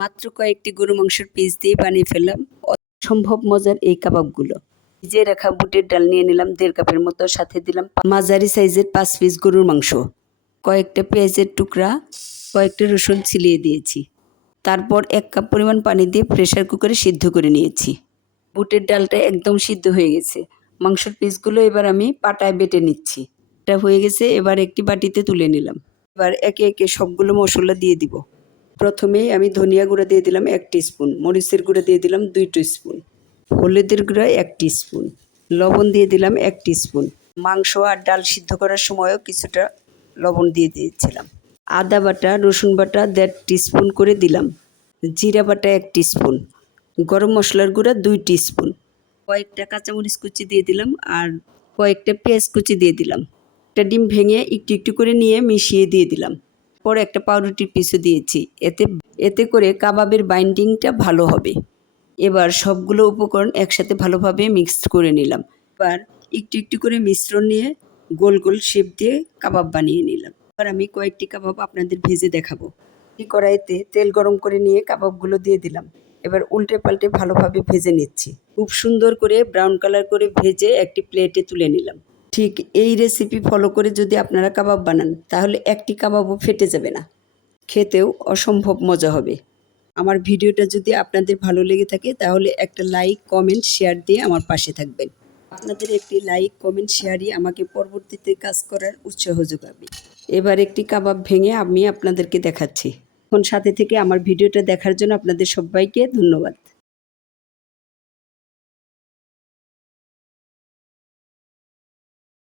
মাত্র কয়েকটি গরু মাংসের পিস দিয়ে বানিয়ে ফেললাম অসম্ভব মজার এই কাবাবগুলো। ভিজিয়ে রাখা বুটের ডাল নিয়ে নিলাম 1.5 কাপের মতো, সাথে দিলাম মাঝারি সাইজের 5 পিস গরুর মাংস, কয়েকটা পেঁয়াজের টুকরা, কয়েকটা রসুন ছিলিয়ে দিয়েছি। তারপর 1 কাপ পরিমাণ পানি দিয়ে প্রেসার কুকারে সিদ্ধ করে নিয়েছি। বুটের ডালটা একদম সিদ্ধ হয়ে গেছে। মাংসের পিসগুলো এবার আমি পাটায় বেটে নিচ্ছি। এটা হয়ে গেছে, এবার একটি বাটিতে তুলে নিলাম। এবার একে একে সবগুলো মশলা দিয়ে দিব। প্রথমেই আমি ধনিয়া গুঁড়া দিয়ে দিলাম 1 টিস্পুন, মরিচের গুঁড়া দিয়ে দিলাম 2 টিস্পুন, হলুদের গুঁড়া 1 টিস্পুন, লবণ দিয়ে দিলাম 1 টিস্পুন। মাংস আর ডাল সিদ্ধ করার সময়ও কিছুটা লবণ দিয়ে দিয়েছিলাম। আদা বাটা, রসুন বাটা 1.5 টিস্পুন করে দিলাম, জিরা বাটা 1 টিস্পুন, গরম মশলার গুঁড়া 2 টিস্পুন, কয়েকটা কাঁচামরিচ কুচি দিয়ে দিলাম আর কয়েকটা পেঁয়াজ কুচি দিয়ে দিলাম। একটা ডিম ভেঙে একটু একটু করে নিয়ে মিশিয়ে দিয়ে দিলাম। পরে একটা পাউরুটির পিসও দিয়েছি, এতে করে কাবাবের বাইন্ডিংটা ভালো হবে। এবার সবগুলো উপকরণ একসাথে ভালোভাবে মিক্সড করে নিলাম। এবার একটু একটু করে মিশ্রণ নিয়ে গোল গোল শেপ দিয়ে কাবাব বানিয়ে নিলাম। এবার আমি কয়েকটি কাবাব আপনাদের ভেজে দেখাবো। এই কড়াইতে তেল গরম করে নিয়ে কাবাবগুলো দিয়ে দিলাম। এবার উল্টে পাল্টে ভালোভাবে ভেজে নিচ্ছি। খুব সুন্দর করে ব্রাউন কালার করে ভেজে একটি প্লেটে তুলে নিলাম। ঠিক এই রেসিপি ফলো করে যদি আপনারা কাবাব বানান তাহলে একটি কাবাবও ফেটে যাবে না, খেতেও অসম্ভব মজা হবে। আমার ভিডিওটা যদি আপনাদের ভালো লেগে থাকে তাহলে একটা লাইক, কমেন্ট, শেয়ার দিয়ে আমার পাশে থাকবেন। আপনাদের একটি লাইক, কমেন্ট, শেয়ারই আমাকে পরবর্তীতে কাজ করার উৎসাহ যোগাবে। এবার একটি কাবাব ভেঙে আমি আপনাদেরকে দেখাচ্ছি। এখন সাথে থেকে আমার ভিডিওটা দেখার জন্য আপনাদের সবাইকে ধন্যবাদ।